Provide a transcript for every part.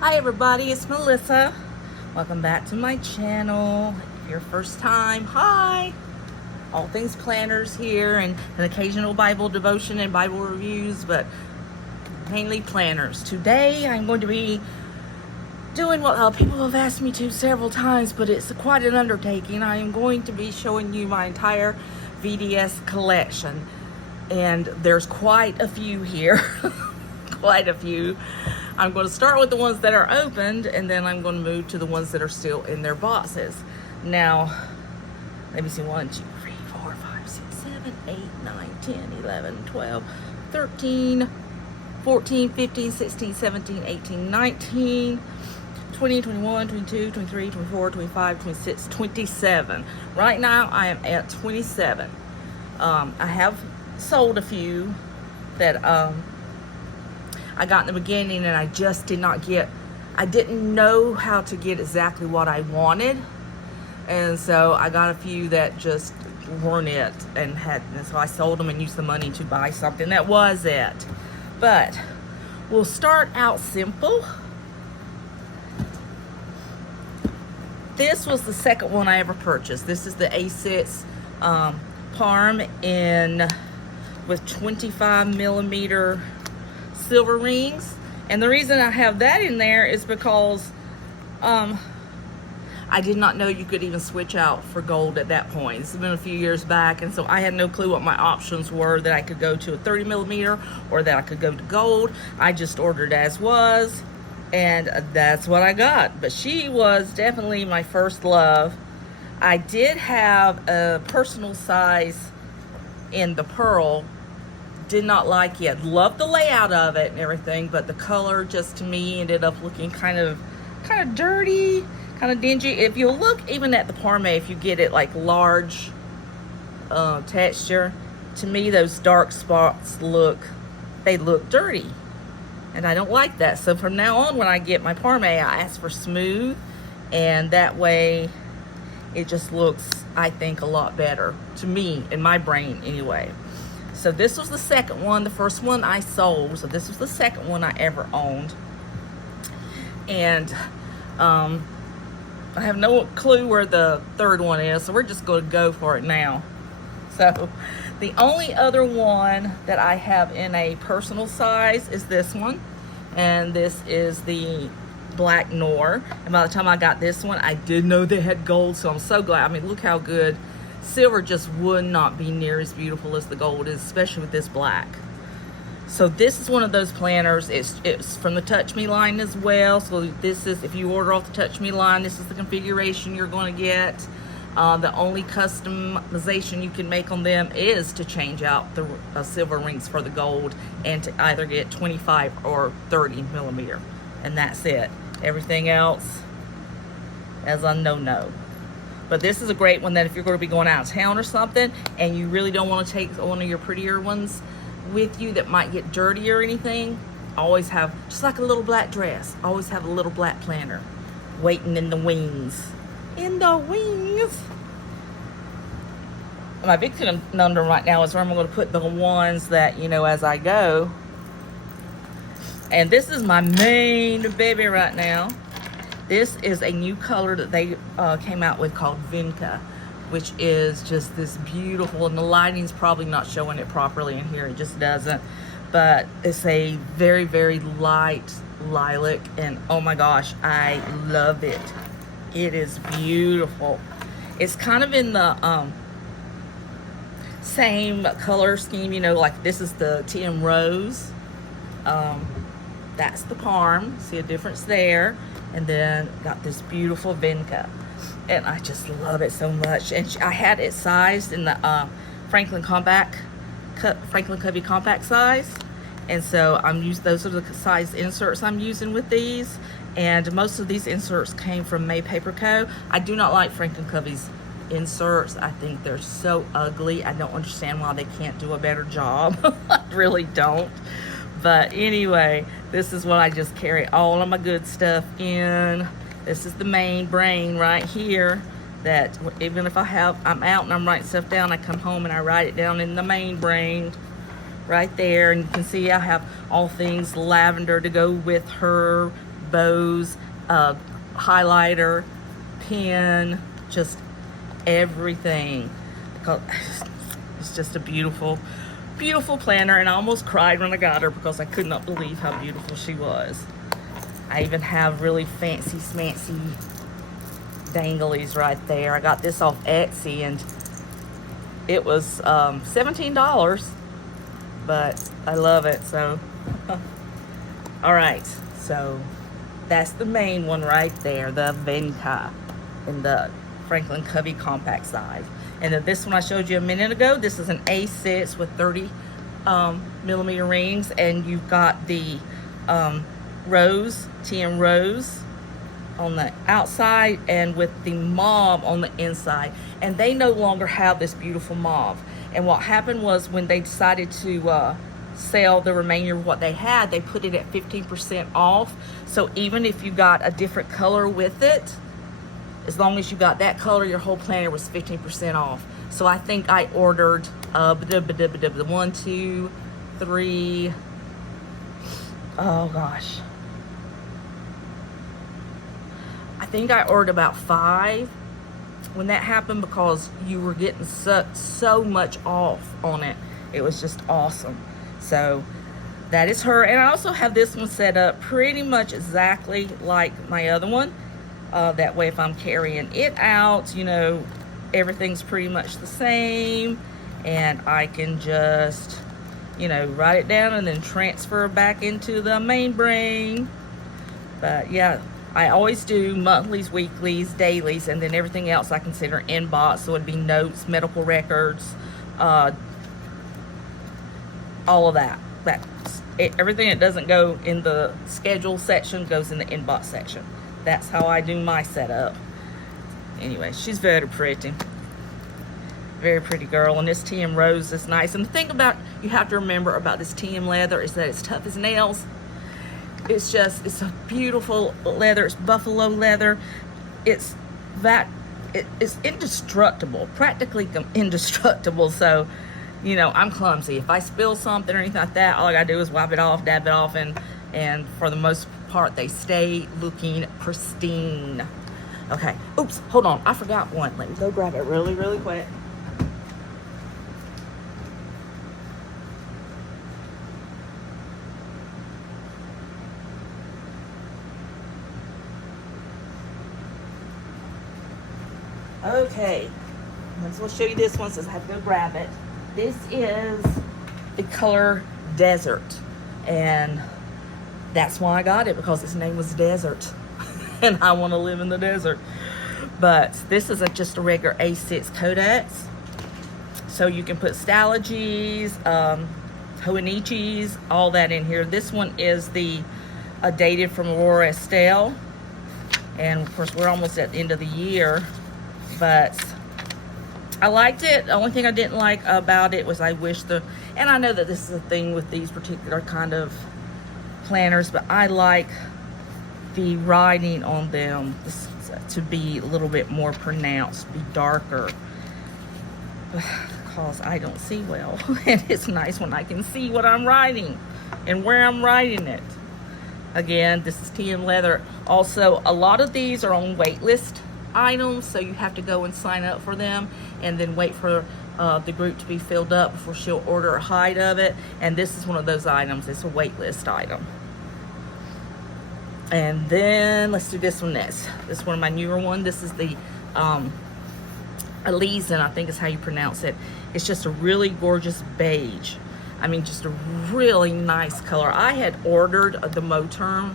Hi everybody, it's Melissa. Welcome back to my channel. If your first time, hi. All things planners here and an occasional Bible devotion and Bible reviews, but mainly planners. Today I'm going to be doing what people have asked me to several times, but it's quite an undertaking. I am going to be showing you my entire VDS collection, and there's quite a few here. Quite a few. I'm going to start with the ones that are opened, and then I'm going to move to the ones that are still in their boxes. Now, let me see, 1, 2, 3, 4, 5, 6, 7, 8, 9, 10, 11, 12, 13, 14, 15, 16, 17, 18, 19, 20, 21, 22, 23, 24, 25, 26, 27. Right now, I am at 27. I have sold a few that I got in the beginning, and I just did not get, I didn't know how to get exactly what I wanted. And so I got a few that just weren't it, and so I sold them and used the money to buy something that was it. But we'll start out simple. This was the second one I ever purchased. This is the A6 Parm with 25 millimeter silver rings. And the reason I have that in there is because I did not know you could even switch out for gold at that point. This has been a few years back, and so I had no clue what my options were, that I could go to a 30 millimeter or that I could go to gold. I just ordered as was, and that's what I got. But she was definitely my first love. I did have a personal size in the pearl. Did not like it. Loved the layout of it and everything, but the color just to me ended up looking kind of dirty, kind of dingy. If you look even at the Parme, if you get it like large texture, to me those dark spots look dirty, and I don't like that. So from now on, when I get my Parme, I ask for smooth, and that way it just looks, I think, a lot better to me, in my brain anyway. So this was the second one. The first one I sold, so this was the second one I ever owned. And I have no clue where the third one is, so we're just going to go for it now. So the only other one that I have in a personal size is this one. And this is the Black Noir. And by the time I got this one, I did know they had gold, so I'm so glad. I mean, look how good. Silver just would not be near as beautiful as the gold is, especially with this black. So this is one of those planners. It's from the Touch Me line as well. So this is, if you order off the Touch Me line, this is the configuration you're going to get. The only customization you can make on them is to change out the silver rings for the gold, and to either get 25 or 30 millimeter, and that's it. Everything else is a no-no. But this is a great one that if you're going to be going out of town or something, and you really don't want to take one of your prettier ones with you that might get dirty or anything, always have, just like a little black dress, always have a little black planner waiting in the wings. In the wings. My big conundrum right now is where I'm going to put the ones that, you know, as I go. And this is my main baby right now. This is a new color that they came out with called Vinca, which is just this beautiful, and the lighting's probably not showing it properly in here, it just doesn't. But it's a very, very light lilac, and oh my gosh, I love it. It is beautiful. It's kind of in the same color scheme, you know, like this is the TM Rose. That's the Parm. See a difference there. And then got this beautiful Vinca, and I just love it so much. And I had it sized in the Franklin Covey compact size, and so those are the size inserts I'm using with these. And most of these inserts came from May Paper Co. I do not like Franklin Covey's inserts. I think they're so ugly. I don't understand why they can't do a better job. I really don't. But anyway, this is what I just carry all of my good stuff in. This is the main brain right here, that even if I'm out and I'm writing stuff down, I come home and I write it down in the main brain right there. And you can see I have all things lavender to go with her, bows, highlighter, pen, just everything. Because it's just a beautiful, beautiful planner, and I almost cried when I got her because I could not believe how beautiful she was. I even have really fancy smancy danglies right there. I got this off Etsy and it was $17, but I love it. So all right, so that's the main one right there, the Venka in the Franklin Covey compact size. And then this one I showed you a minute ago, this is an A6 with 30 millimeter rings, and you've got the rose, TM rose on the outside and with the mauve on the inside. And they no longer have this beautiful mauve. And what happened was when they decided to sell the remainder of what they had, they put it at 15% off. So even if you got a different color with it, as long as you got that color, your whole planner was 15% off. So I think I ordered 1, 2, 3, oh gosh, I think I ordered about 5 when that happened, because you were getting so much off on it. It was just awesome. So that is her. And I also have this one set up pretty much exactly like my other one. That way if I'm carrying it out, you know, everything's pretty much the same, and I can just, you know, write it down and then transfer back into the main brain. But yeah, I always do monthlies, weeklies, dailies, and then everything else I consider inbox. So it'd be notes, medical records, all of that. Everything that doesn't go in the schedule section goes in the inbox section. That's how I do my setup. Anyway, she's very pretty. Very pretty girl. And this TM rose is nice. And the thing about, you have to remember about this TM leather is that it's tough as nails. It's a beautiful leather. It's buffalo leather. It's indestructible, practically indestructible. So, you know, I'm clumsy. If I spill something or anything like that, all I gotta do is wipe it off, dab it off, and for the most part, they stay looking pristine. Okay, oops, hold on, I forgot one. Let me go grab it really, really quick. Okay, let's show you this one since I have to go grab it. This is the color Desert, and that's why I got it, because its name was Desert and I want to live in the desert. But this isn't just a regular A6 codex, so you can put Stalages, Hoenichis, all that in here. This one is the dated from Aurora Estelle, and of course we're almost at the end of the year, but I liked it. The only thing I didn't like about it was I wish and I know that this is a thing with these particular kind of planners, but I like the writing on them to be a little bit more pronounced, be darker, because I don't see well. And it's nice when I can see what I'm writing and where I'm writing it. Again, this is TM leather. Also, a lot of these are on wait list items, so you have to go and sign up for them and then wait for the group to be filled up before she'll order a hide of it. And this is one of those items. It's a wait list item. And then let's do this one next. This is one of my newer one. This is the Elysian, I think is how you pronounce it. It's just a really gorgeous beige. I mean, just a really nice color. I had ordered the Moterm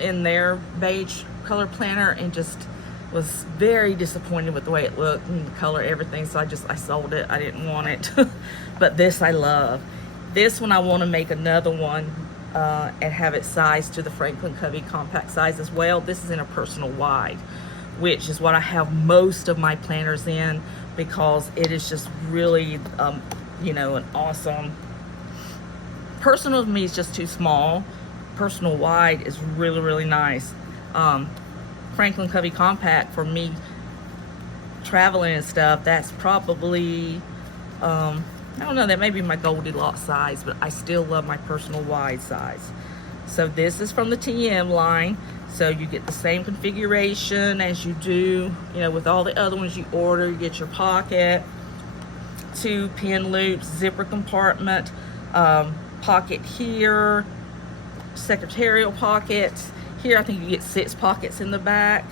in their beige color planner and just was very disappointed with the way it looked and the color, everything. So I sold it. I didn't want it. But this I love. This one I want to make another one and have it sized to the Franklin Covey compact size as well. This is in a personal wide, which is what I have most of my planners in, because it is just really, you know, an awesome. Personal to me is just too small. Personal wide is really, really nice. Franklin Covey compact for me traveling and stuff, that's probably I don't know, that may be my Goldilocks size, but I still love my personal wide size. So this is from the TM line. So you get the same configuration as you do, you know, with all the other ones you order. You get your pocket, 2 pin loops, zipper compartment, pocket here, secretarial pocket. Here I think you get 6 pockets in the back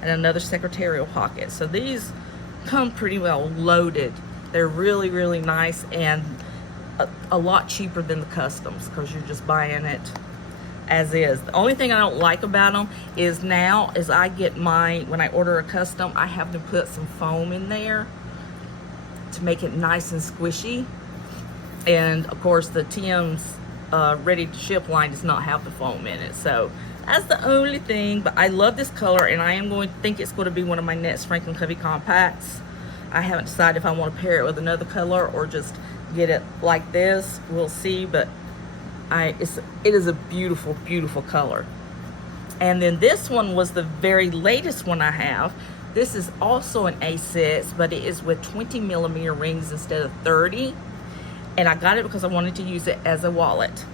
and another secretarial pocket. So these come pretty well loaded. They're really, really nice and a lot cheaper than the customs because you're just buying it as is. The only thing I don't like about them is now as I get when I order a custom, I have to put some foam in there to make it nice and squishy. And of course the TM's ready to ship line does not have the foam in it. So that's the only thing, but I love this color and I am going to think it's going to be one of my next Franklin Covey compacts. I haven't decided if I want to pair it with another color or just get it like this. We'll see, but it is a beautiful, beautiful color. And then this one was the very latest one I have. This is also an A6, but it is with 20 millimeter rings instead of 30. And I got it because I wanted to use it as a wallet.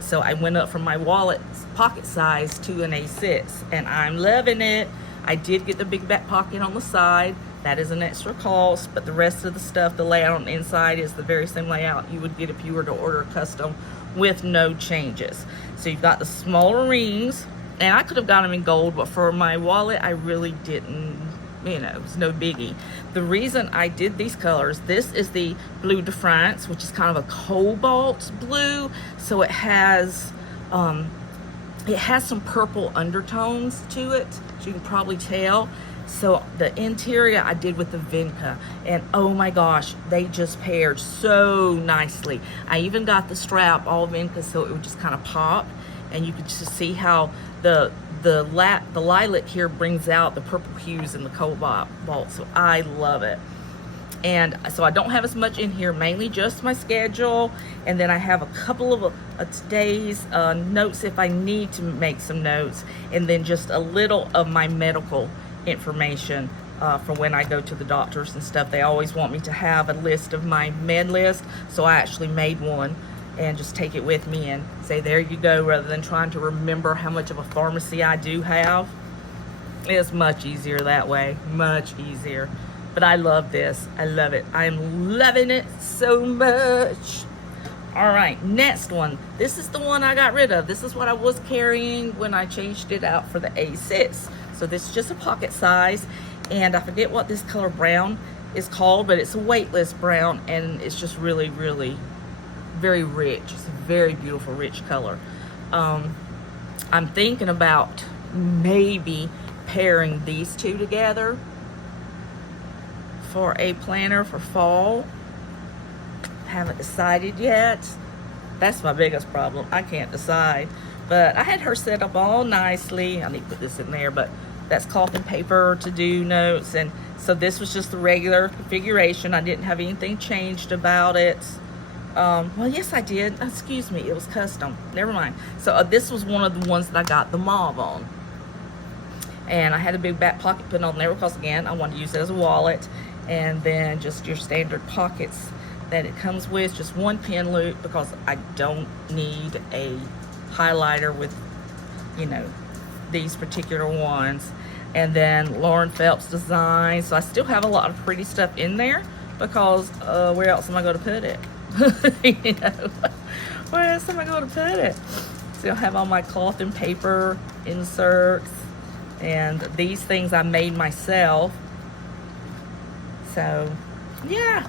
So I went up from my wallet pocket size to an A6 and I'm loving it. I did get the big back pocket on the side. That is an extra cost, but the rest of the stuff, the layout on the inside is the very same layout you would get if you were to order a custom with no changes. So you've got the smaller rings, and I could have got them in gold, but for my wallet, I really didn't, you know, it's no biggie. The reason I did these colors, this is the Bleu de France, which is kind of a cobalt blue, so it has some purple undertones to it, so you can probably tell. So the interior I did with the Vinca, and oh my gosh, they just paired so nicely. I even got the strap all Vinca so it would just kind of pop, and you could just see how the lilac here brings out the purple hues in the cobalt. So I love it. And so I don't have as much in here, mainly just my schedule, and then I have a couple of today's notes if I need to make some notes, and then just a little of my medical information for when I go to the doctors and stuff. They always want me to have a list of my med list, so I actually made one and just take it with me and say there you go, rather than trying to remember how much of a pharmacy I do have. It's much easier that way, much easier. But I love this. I love it. I'm loving it so much. All right, next one. This is the one I got rid of. This is what I was carrying when I changed it out for the A6. So this is just a pocket size, and I forget what this color brown is called, but it's a weightless brown, and it's just really, really very rich. It's a very beautiful, rich color. I'm thinking about maybe pairing these two together for a planner for fall. Haven't decided yet. That's my biggest problem. I can't decide. But I had her set up all nicely. I need to put this in there, but that's cloth and paper to do notes. And so this was just the regular configuration. I didn't have anything changed about it. Well, yes, I did. Excuse me. It was custom. Never mind. So this was one of the ones that I got the mauve on. And I had a big back pocket put on there because, again, I wanted to use it as a wallet. And then just your standard pockets that it comes with, just one pin loop, because I don't need a highlighter with, you know, these particular ones. And then Lauren Phelps design. So I still have a lot of pretty stuff in there because where else am I going to put it? You know, where else am I going to put it? So I have all my cloth and paper inserts, and these things I made myself. So yeah,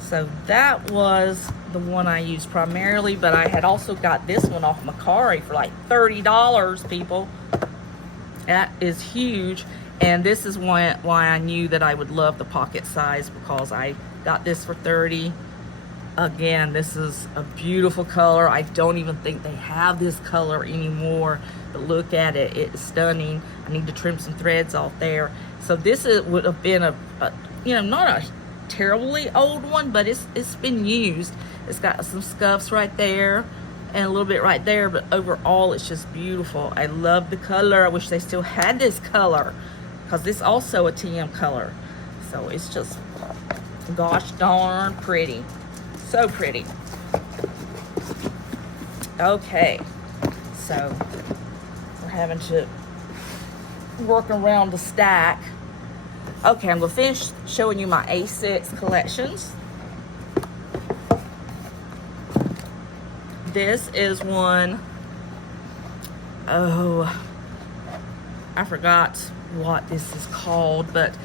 so that was the one I used primarily, but I had also got this one off Macari for like $30, people. That is huge, and this is why I knew that I would love the pocket size, because I got this for $30. Again, this is a beautiful color. I don't even think they have this color anymore, but look at it. It's stunning. I need to trim some threads off there. So this would have been a you know, not a terribly old one, but it's been used. It's got some scuffs right there and a little bit right there, but overall it's just beautiful. I love the color. I wish they still had this color, because this is also a TM color. So it's just gosh darn pretty. So pretty. Okay, So we're having to work around the stack. Okay, I'm gonna finish showing you my A6 collections. This is one, oh, I forgot what this is called, but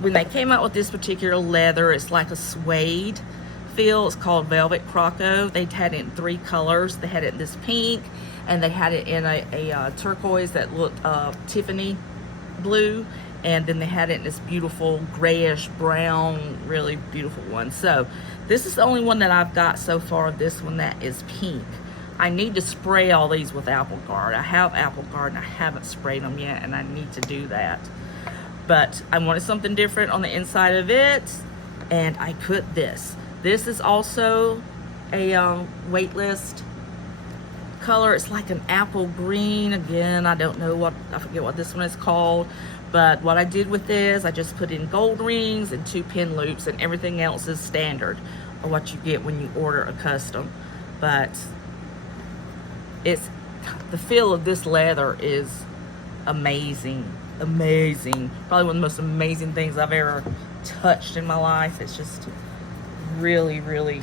when they came out with this particular leather, it's like a suede feel. It's called Velvet Croco. They had it in 3 colors. They had it in this pink, and they had it in a turquoise that looked Tiffany blue, and then they had it in this beautiful grayish brown, really beautiful one. So this is the only one that I've got so far, this one that is pink. I need to spray all these with Apple Guard. I have Apple Guard and I haven't sprayed them yet, and I need to do that. But I wanted something different on the inside of it, and I put this. This is also a weightless color. It's like an apple green. Again, I don't know what, I forget what this one is called. But what I did with this, I just put in gold rings and 2 pin loops, and everything else is standard, or what you get when you order a custom. But it's, the feel of this leather is amazing. Amazing. Probably one of the most amazing things I've ever touched in my life. It's just really, really,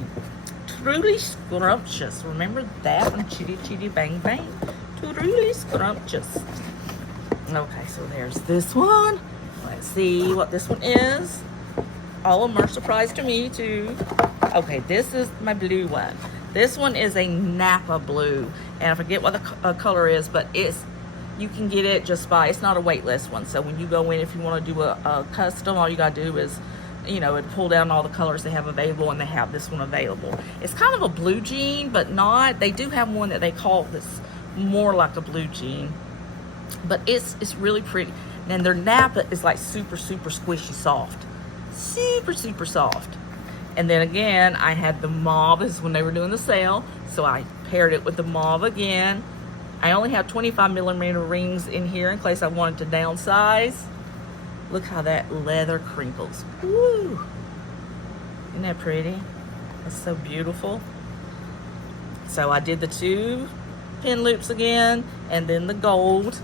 truly scrumptious. Remember that one? Chitty Chitty Bang Bang. Truly scrumptious. Okay, so there's this one. Let's see what this one is. All of them are a surprise to me too. Okay, this is my blue one. This one is a Napa blue, and I forget what the color is, but it's, you can get it just by, it's not a weightless one. So when you go in, if you want to do a custom, all you got to do is, you know, it pull down all the colors they have available, and they have this one available. It's kind of a blue jean, but not, they do have one that they call this more like a blue jean, but it's really pretty. And their Napa is like super, super squishy soft. Super, super soft. And then again, I had the mauve. This is when they were doing the sale, so I paired it with the mauve again. I only have 25mm rings in here in case I wanted to downsize. Look how that leather crinkles. Woo! Isn't that pretty? That's so beautiful. So I did the 2 pin loops again, and then the gold.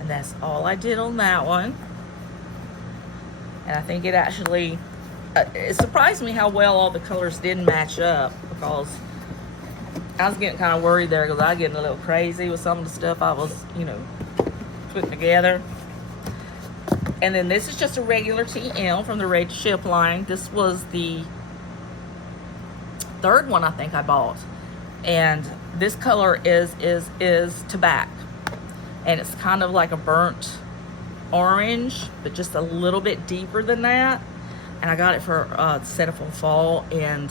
And that's all I did on that one. And I think it actually, it surprised me how well all the colors didn't match up, because I was getting kind of worried there, because I was getting a little crazy with some of the stuff I was, you know, putting together. And then this is just a regular TM from the Red Ship line. This was the 3rd one I think I bought. And this color is tobacco. And it's kind of like a burnt orange, but just a little bit deeper than that. And I got it for a setup for fall, and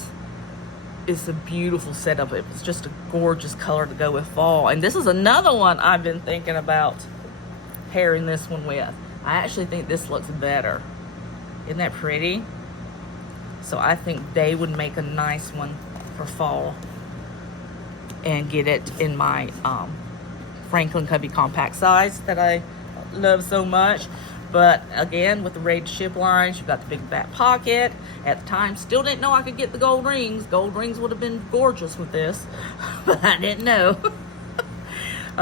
it's a beautiful setup. It was just a gorgeous color to go with fall. And this is another one I've been thinking about pairing this one with. I actually think this looks better. Isn't that pretty? So I think they would make a nice one for fall, and get it in my Franklin Covey compact size that I love so much. But again, with the Red Ship lines, you've got the big back pocket. At the time, still didn't know I could get the gold rings. Gold rings would have been gorgeous with this, but I didn't know.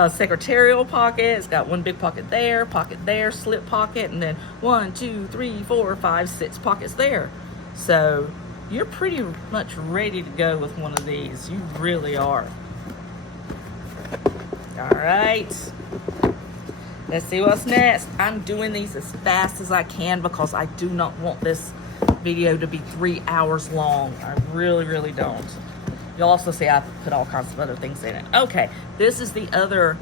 Secretarial pocket. It's got one big pocket there, slip pocket, and then 1, 2, 3, 4, 5, 6 pockets there. So you're pretty much ready to go with one of these. You really are. All right. Let's see what's next. I'm doing these as fast as I can, because I do not want this video to be 3 hours long. I really, really don't. You'll also see I put all kinds of other things in it. Okay, this is the other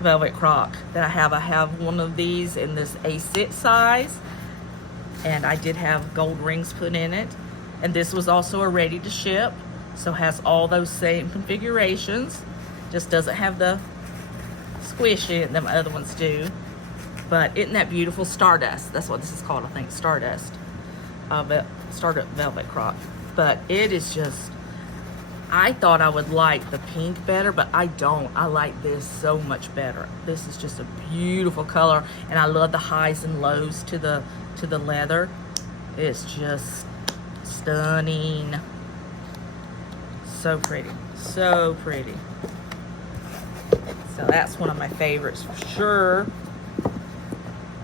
velvet croc that I have. I have one of these in this A6 size, and I did have gold rings put in it. And this was also a ready to ship, so has all those same configurations. Just doesn't have the squishy that them other ones do. But isn't that beautiful? Stardust. That's what this is called, I think. Stardust. Stardust velvet croc. But it is just, I thought I would like the pink better, but I don't. I like this so much better. This is just a beautiful color, and I love the highs and lows to the leather. It's just stunning. So pretty. So pretty. So that's one of my favorites for sure.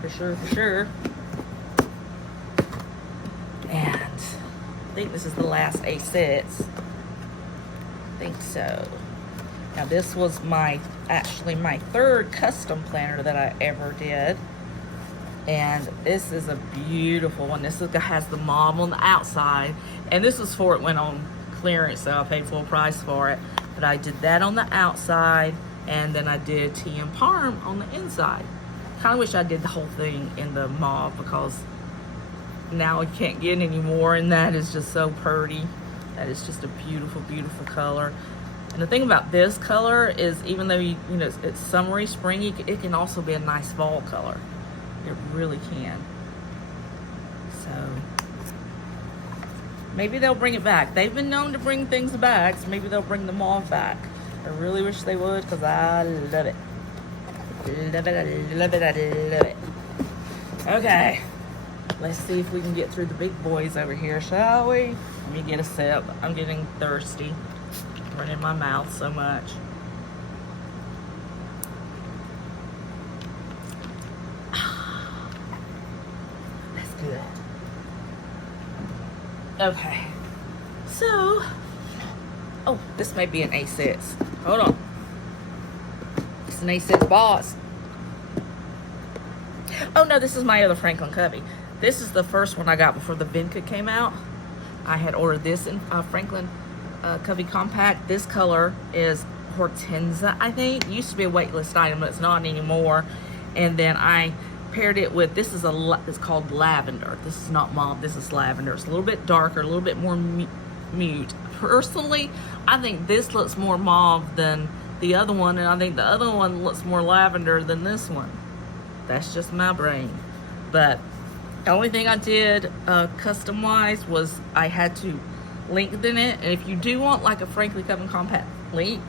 For sure. And I think this is the last A6. I think so. Now this was actually my third custom planner that I ever did. And this is a beautiful one. This has the mauve on the outside. And this was before it went on clearance, so I paid full price for it. But I did that on the outside, and then I did TM Parm on the inside. Kind of wish I did the whole thing in the mauve, because now I can't get any more, and that is just so pretty. That is just a beautiful, beautiful color. And the thing about this color is, even though you know it's summery, springy, it can also be a nice fall color. It really can. So maybe they'll bring it back. They've been known to bring things back, so maybe they'll bring the mauve back. I really wish they would, because I love it. Love it, I love it, I love it. Okay, let's see if we can get through the big boys over here, shall we? Let me get a sip. I'm getting thirsty. Running my mouth so much. That's good. Okay, so, oh, this may be an A6. Hold on. It's an A6 boss. Oh no, this is my other Franklin Covey. This is the first one I got before the Vinca came out. I had ordered this in Franklin Covey Compact. This color is Hortensia, I think. It used to be a waitlist item, but it's not anymore. And then I paired it with, it's called Lavender. This is not mauve, this is lavender. It's a little bit darker, a little bit more mute. Personally, I think this looks more mauve than the other one, and I think the other one looks more lavender than this one. That's just my brain. But the only thing I did custom-wise was I had to lengthen it. And if you do want like a Franklin Covey Compact length,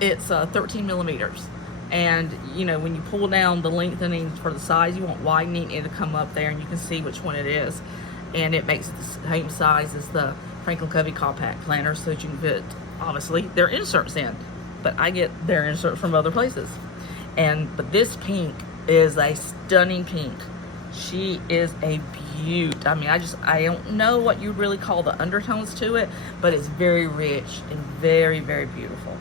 it's 13 millimeters. And you know, when you pull down the lengthening for the size you want widening, it'll come up there and you can see which one it is. And it makes it the same size as the Franklin Covey Compact planner, so that you can fit, obviously, their inserts in. But I get their insert from other places. But this pink is a stunning pink. She is a beaut. I mean, I don't know what you really call the undertones to it, but it's very rich and very, very beautiful.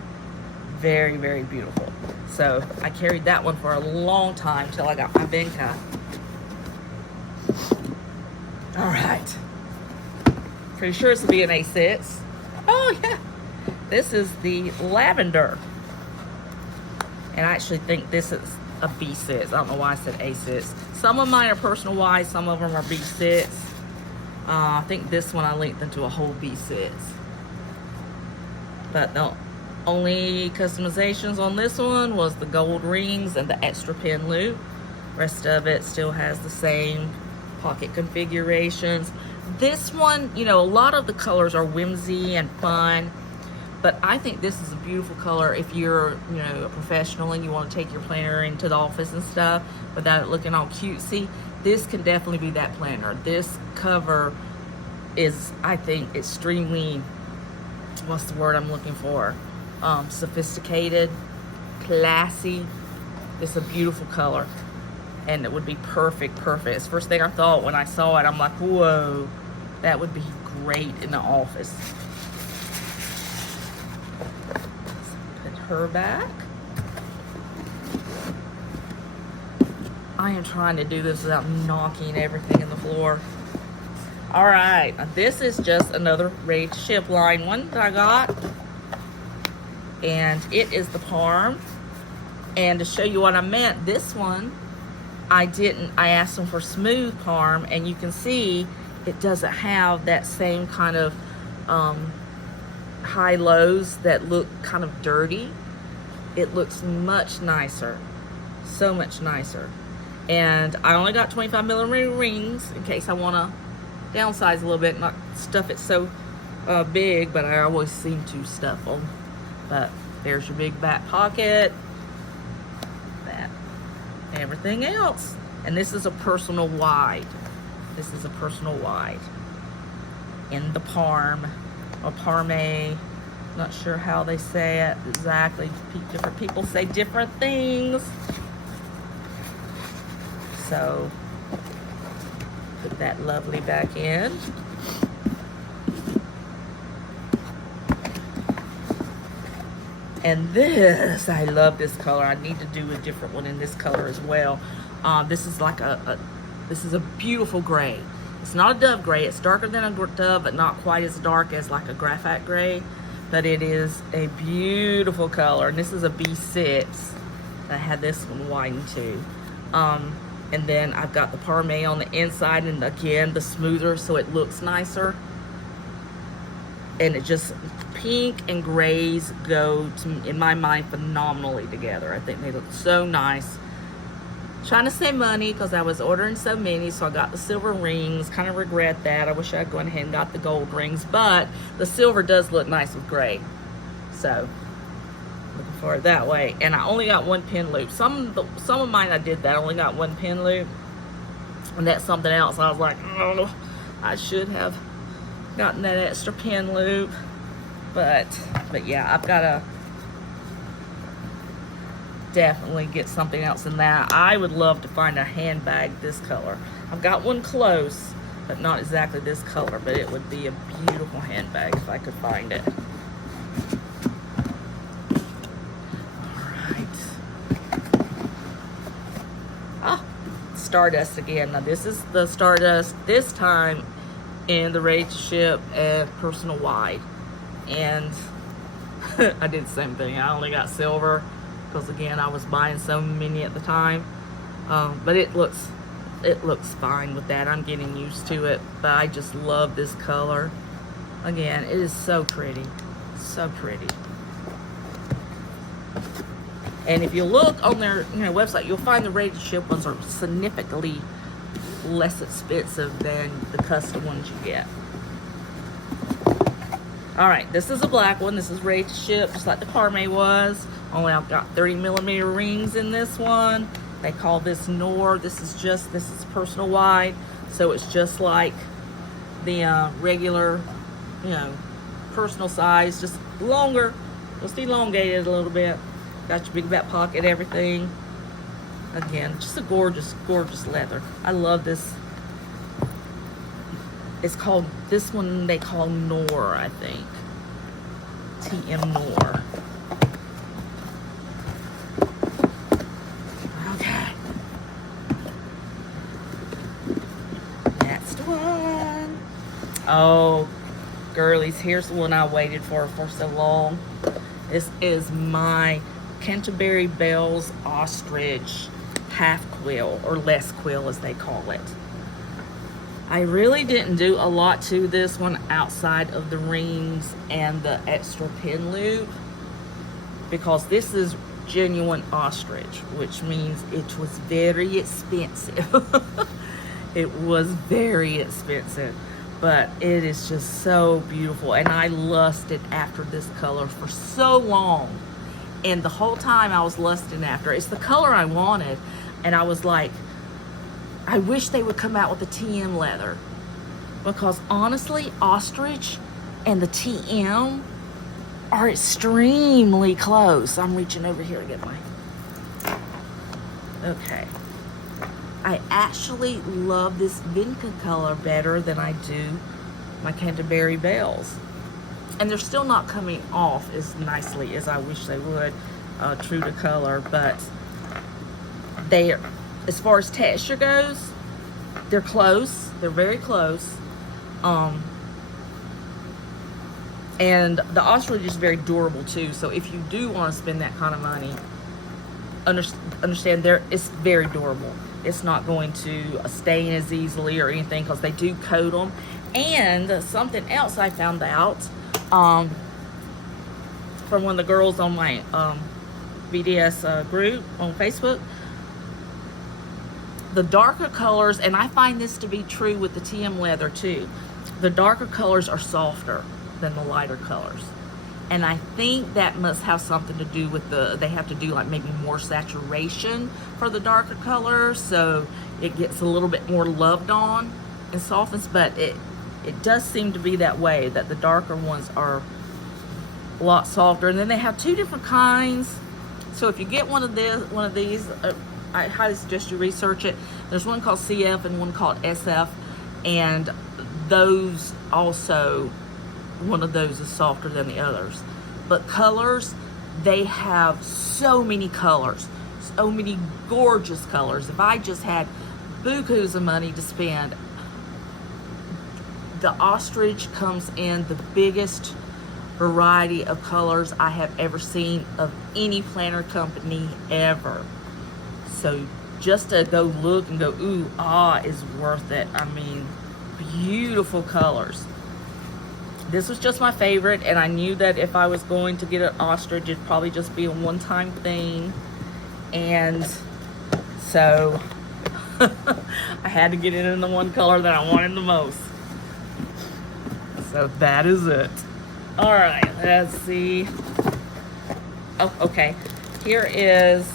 Very, very beautiful. So I carried that one for a long time till I got my Vinca. All right. Pretty sure this will be an A6. Oh yeah. This is the Lavender. And I actually think this is a B6. I don't know why I said A6. Some of mine are personal wise, some of them are B6. I think this one I lengthened to a whole B6. But the only customizations on this one was the gold rings and the extra pin loop. Rest of it still has the same pocket configurations. This one, you know, a lot of the colors are whimsy and fun, but I think this is a beautiful color if you're, you know, a professional and you want to take your planner into the office and stuff without it looking all cutesy. This can definitely be that planner. This cover is, I think, extremely, what's the word I'm looking for? Sophisticated, classy. It's a beautiful color, and it would be perfect. It's the first thing I thought when I saw it. I'm like, whoa, that would be great in the office. Put her back. I am trying to do this without knocking everything in the floor. All right, this is just another Ready to Ship line one that I got. And it is the Parm. And to show you what I meant, this one, I asked them for smooth Parm, and you can see it doesn't have that same kind of high lows that look kind of dirty. It looks much nicer, so much nicer. And I only got 25 millimeter rings in case I want to downsize a little bit, not stuff it so big, but I always seem to stuff them. But there's your big back pocket, that, everything else. And this is a personal wide. This is a personal wide in the Parm, or Parme, Not sure how they say it exactly. Different people say different things. So put that lovely back in. And this, I love this color. I need to do a different one in this color as well. This is like this is a beautiful gray. It's not a dove gray. It's darker than a dove, but not quite as dark as like a graphite gray. But it is a beautiful color. And this is a B6. I had this one whitened too. And then I've got the parme on the inside, and again, the smoother, so it looks nicer. And it just, pink and grays go, in my mind, phenomenally together. I think they look so nice. Trying to save money because I was ordering so many, so I got the silver rings. Kind of regret that. I wish I'd gone ahead and got the gold rings, but the silver does look nice with gray. So, looking for it that way. And I only got one pin loop. Some of mine I did that. I only got one pin loop. And that's something else. I was like, oh, I should have gotten that extra pin loop. But yeah, I've got to definitely get something else in that. I would love to find a handbag this color. I've got one close, but not exactly this color, but it would be a beautiful handbag if I could find it. Alright. Stardust again. Now this is the Stardust, this time in the Ready to Ship and personal wide. And I did the same thing. I only got silver because again I was buying so many at the time, but it looks fine with that. I'm getting used to it, but I just love this color. Again, it is so pretty, so pretty. And if you look on their website, you'll find the Ready to Ship ones are significantly less expensive than the custom ones you get. Alright, this is a black one. This is Ready to Ship, just like the Parme was. Only I've got 30mm rings in this one. They call this Nor. This is personal wide. So it's just like the regular, personal size, just longer. Just elongated a little bit. Got your big back pocket, everything. Again, just a gorgeous, gorgeous leather. I love this. It's called, this one they call Nor, I think. TM Nor. Okay. Next one. Oh, girlies, here's the one I waited for so long. This is my Canterbury Bells Ostrich half quill, or less quill as they call it. I really didn't do a lot to this one outside of the rings and the extra pin loop, because this is genuine ostrich, which means it was very expensive. It was very expensive, but it is just so beautiful, and I lusted after this color for so long, and the whole time I was lusting after it. It's the color I wanted, and I was like, I wish they would come out with the TM leather, because honestly, ostrich and the TM are extremely close. I'm reaching over here to get my, okay. I actually love this Vinca color better than I do my Canterbury Bells. And they're still not coming off as nicely as I wish they would, true to color, but they are, as far as texture goes, they're close. They're very close. And the ostrich is very durable too. So if you do want to spend that kind of money, understand it's very durable. It's not going to stain as easily or anything, because they do coat them. And something else I found out from one of the girls on my BDS group on Facebook, the darker colors, and I find this to be true with the TM leather too, the darker colors are softer than the lighter colors. And I think that must have something to do with they have to do like maybe more saturation for the darker colors, so it gets a little bit more loved on and softens. But it does seem to be that way, that the darker ones are a lot softer. And then they have two different kinds. So if you get one of these, I highly suggest you research it. There's one called CF and one called SF, and those also, one of those is softer than the others. But colors, they have so many colors, so many gorgeous colors. If I just had bukus of money to spend, the Ostrich comes in the biggest variety of colors I have ever seen of any planter company ever. So just to go look and go, ooh, is worth it. I mean, beautiful colors. This was just my favorite, and I knew that if I was going to get an Ostrich, it'd probably just be a one-time thing. And so I had to get it in the one color that I wanted the most. So that is it. All right, let's see. Oh, okay. Here is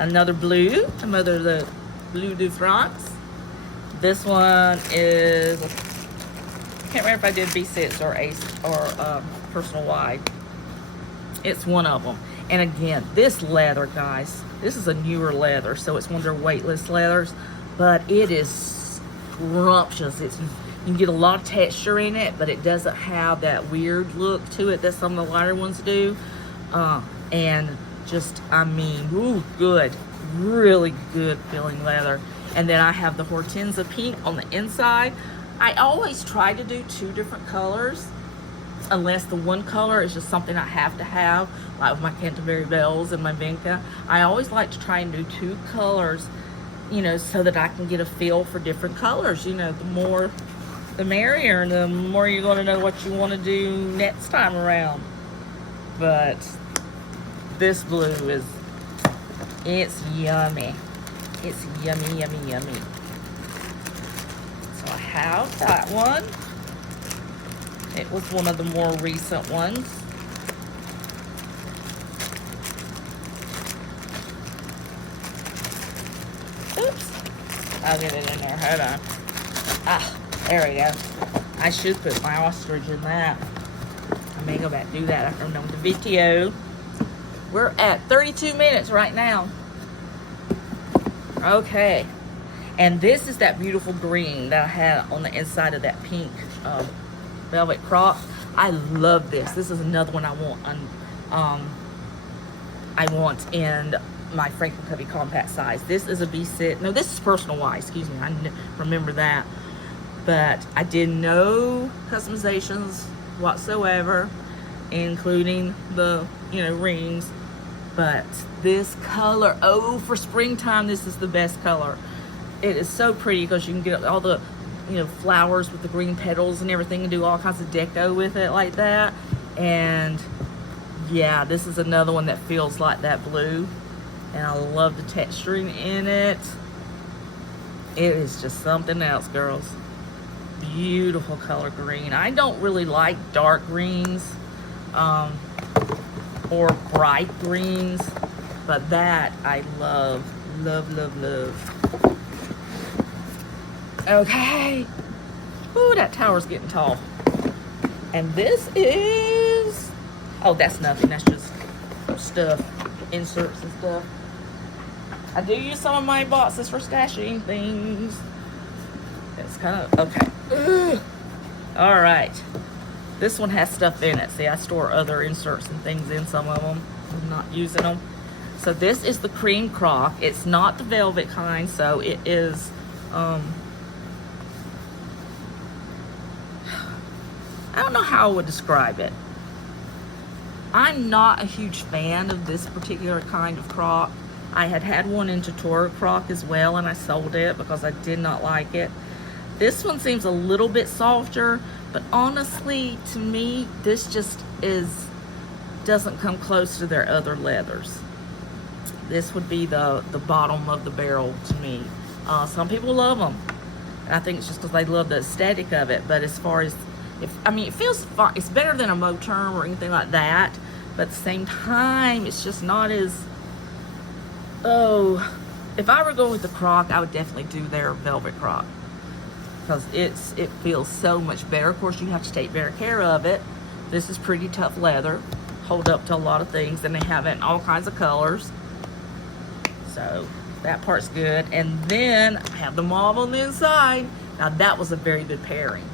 another blue, another the blue de France. This one is, I can't remember if I did B6 or Ace or personal wide. It's one of them. And again, this leather, guys, this is a newer leather, so it's one of their weightless leathers, but it is scrumptious. You can get a lot of texture in it, but it doesn't have that weird look to it that some of the lighter ones do. And just, I mean, ooh, good, really good feeling leather. And then I have the Hortensia pink on the inside. I always try to do two different colors, unless the one color is just something I have to have, like with my Canterbury Bells and my Vinca. I always like to try and do two colors, you know, so that I can get a feel for different colors. You know, the more the merrier, and the more you're going to know what you want to do next time around. But this blue is, it's yummy. It's yummy, yummy, yummy. So I have that one. It was one of the more recent ones. Oops. I'll get it in there. Hold on. Ah, there we go. I should put my Ostrich in that. I may go back and do that after I'm done with the VTO. We're at 32 minutes right now. Okay. And this is that beautiful green that I had on the inside of that pink velvet croc. I love this. This is another one I want in my Franklin Covey compact size. This is a B6. No, this is personal wise. Excuse me. I remember that. But I did no customizations whatsoever, including the, you know, rings. But this color, oh, for springtime, this is the best color. It is so pretty because you can get all the, you know, flowers with the green petals and everything, and do all kinds of deco with it like that. And yeah, this is another one that feels like that blue, and I love the texturing in it. It is just something else, girls. Beautiful color green. I don't really like dark greens or bright greens, but that I love, love, love, love. Okay. Ooh, that tower's getting tall. And this is, oh, that's nothing. That's just stuff, inserts and stuff. I do use some of my boxes for stashing things. It's kind of, okay. Ugh. All right. This one has stuff in it. See, I store other inserts and things in some of them. I'm not using them. So this is the cream croc. It's not the velvet kind, so it is, I don't know how I would describe it. I'm not a huge fan of this particular kind of croc. I had one in Tutorial croc as well, and I sold it because I did not like it. This one seems a little bit softer, but honestly, to me, this just doesn't come close to their other leathers. This would be the bottom of the barrel to me. Some people love them. And I think it's just because they love the aesthetic of it. But as far as, it feels fine. It's better than a Moterm or anything like that. But at the same time, it's just not as, if I were going with the croc, I would definitely do their velvet croc, because it feels so much better. Of course, you have to take better care of it, This is pretty tough leather, hold up to a lot of things, and they have it in all kinds of colors. So that part's good. And then I have the mauve on the inside. Now that was a very good pairing.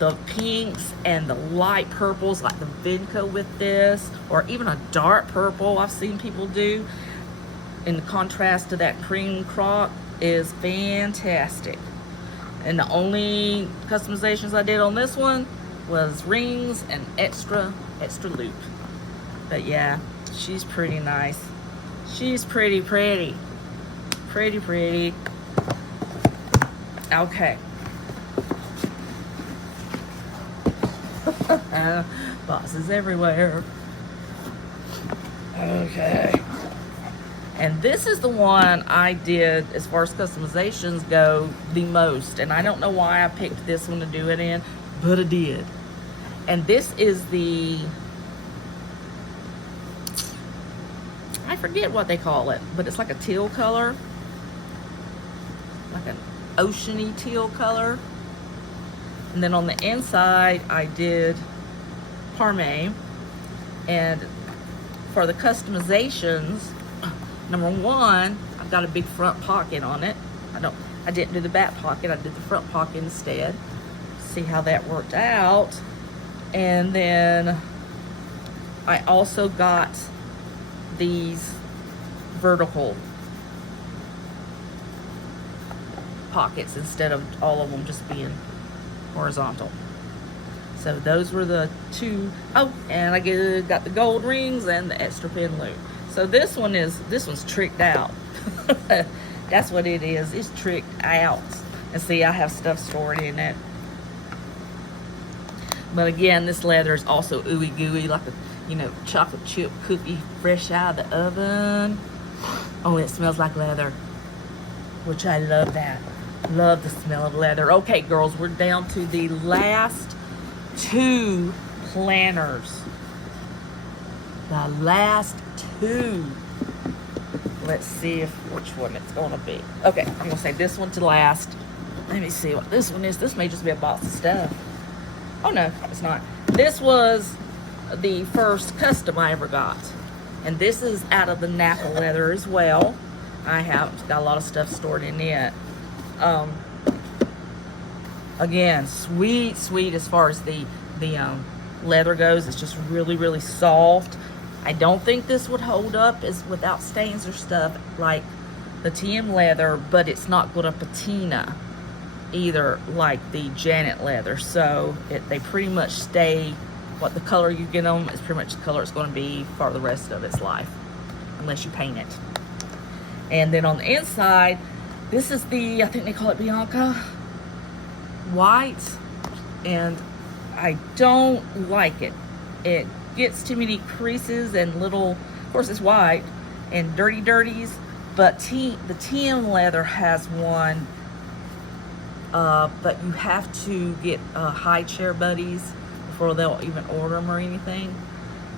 The pinks and the light purples, like the Vinco with this, or even a dark purple I've seen people do in contrast to that cream croc, is fantastic. And the only customizations I did on this one was rings and extra loop. But yeah, she's pretty nice. She's pretty. Pretty. Okay. Boxes everywhere. Okay. And this is the one I did, as far as customizations go, the most. And I don't know why I picked this one to do it in, but I did. And this is the, I forget what they call it, but it's like a teal color. Like an oceany teal color. And then on the inside, I did Parme. And for the customizations, number one, I've got a big front pocket on it. I didn't do the back pocket, I did the front pocket instead. See how that worked out. And then I also got these vertical pockets instead of all of them just being horizontal. So those were the two. Oh, and I got the gold rings and the extra pin loop. So this one's tricked out. That's what it is. It's tricked out. And see, I have stuff stored in it. But again, this leather is also ooey gooey, like a chocolate chip cookie fresh out of the oven. Oh, it smells like leather, which I love that. Love the smell of leather. Okay, girls, we're down to the last two planners. The last two. Let's see which one it's gonna be. Okay, I'm gonna say this one to last. Let me see what this one is. This may just be a box of stuff. Oh no, it's not. This was the first custom I ever got. And this is out of the Napa leather as well. I have got a lot of stuff stored in it. Again, sweet as far as the leather goes. It's just really soft. I don't think this would hold up as without stains or stuff like the TM leather, but it's not going to patina either like the Janet leather. So they pretty much stay, what the color you get them is pretty much the color it's going to be for the rest of its life, unless you paint it. And then on the inside, this is the, I think they call it Bianca white, and I don't like it. It gets too many creases and little, of course it's white, and dirties, but the TM leather has one, but you have to get high chair buddies before they'll even order them or anything.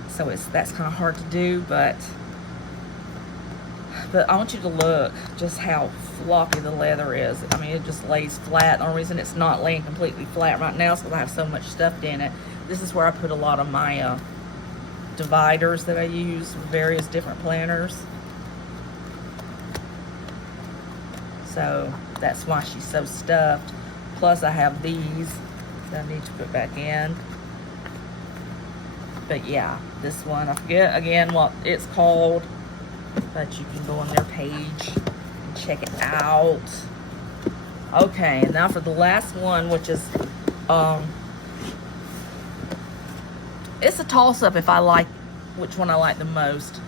So that's kind of hard to do, but I want you to look just how floppy the leather is. I mean, it just lays flat. The only reason it's not laying completely flat right now is because I have so much stuffed in it. This is where I put a lot of my dividers that I use with various different planners. So that's why she's so stuffed. Plus I have these that I need to put back in. But yeah, this one, I forget again what it's called, but you can go on their page and check it out. Okay, and now for the last one, which is it's a toss-up if I like which one I like the most.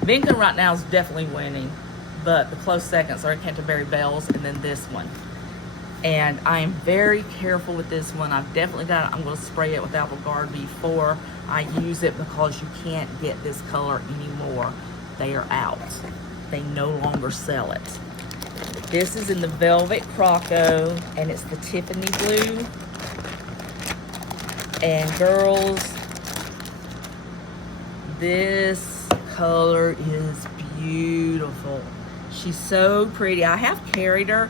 Vinca right now is definitely winning, but the close seconds are Canterbury Bells and then this one. And I am very careful with this one. I've definitely got, I'm going to spray it with Apple Guard before I use it, because you can't get this color anymore. They are out. They no longer sell it. This is in the Velvet Croco, and it's the Tiffany blue. And girls, this color is beautiful. She's so pretty. I have carried her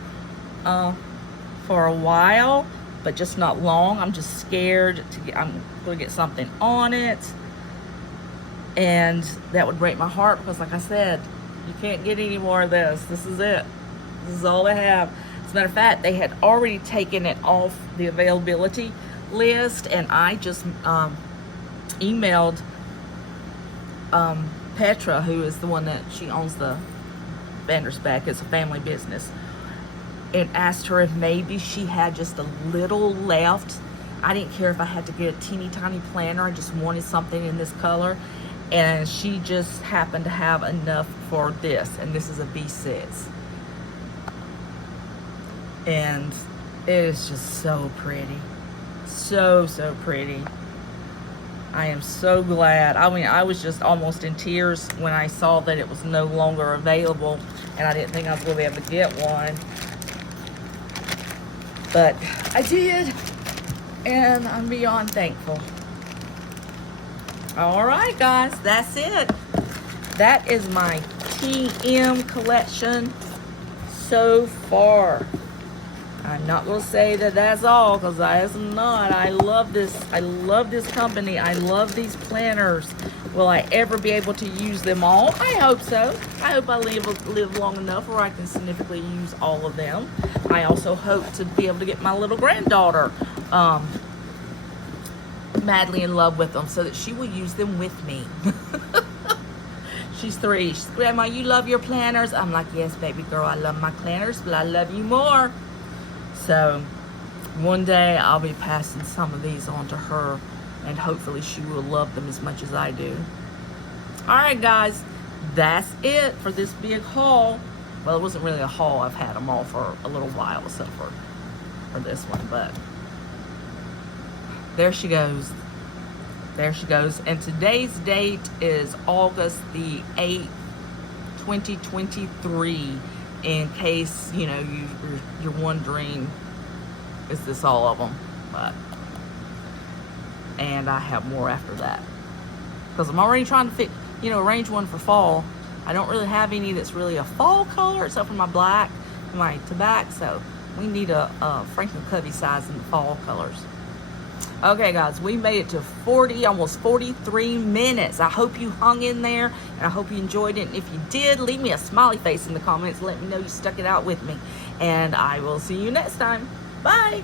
for a while, but just not long. I'm just scared to get, I'm going to get something on it. And that would break my heart because, like I said, you can't get any more of this. This is it. This is all they have. As a matter of fact, they had already taken it off the availability list, and I just emailed Petra, who is the one that she owns the Spek. It's a family business, and asked her if maybe she had just a little left. I didn't care if I had to get a teeny tiny planter. I just wanted something in this color, and she just happened to have enough for this, and this is a B6, and it is just so pretty, so pretty. I am so glad. I mean, I was just almost in tears when I saw that it was no longer available, and I didn't think I was going to be able to get one, but I did, and I'm beyond thankful. All right, guys, that's it. That is my TM collection so far. I'm not going to say that that's all, because that's not. I love this. I love this company. I love these planners. Will I ever be able to use them all? I hope so. I hope I live long enough where I can significantly use all of them. I also hope to be able to get my little granddaughter madly in love with them so that she will use them with me. She's 3. She's, Grandma, you love your planners? I'm like, yes, baby girl, I love my planners, but I love you more. So one day I'll be passing some of these on to her, and hopefully she will love them as much as I do. All right, guys, that's it for this big haul. Well, it wasn't really a haul. I've had them all for a little while, except for this one, but there she goes. There she goes. And today's date is August the 8th, 2023. In case, you know, you're wondering, is this all of them? But, and I have more after that, because I'm already trying to arrange one for fall. I don't really have any that's really a fall color except for my black and my tobacco. So we need a Franklin Covey size in the fall colors. Okay, guys, we made it to 40, almost 43 minutes. I hope you hung in there, and I hope you enjoyed it. And if you did, leave me a smiley face in the comments. Let me know you stuck it out with me. And I will see you next time. Bye.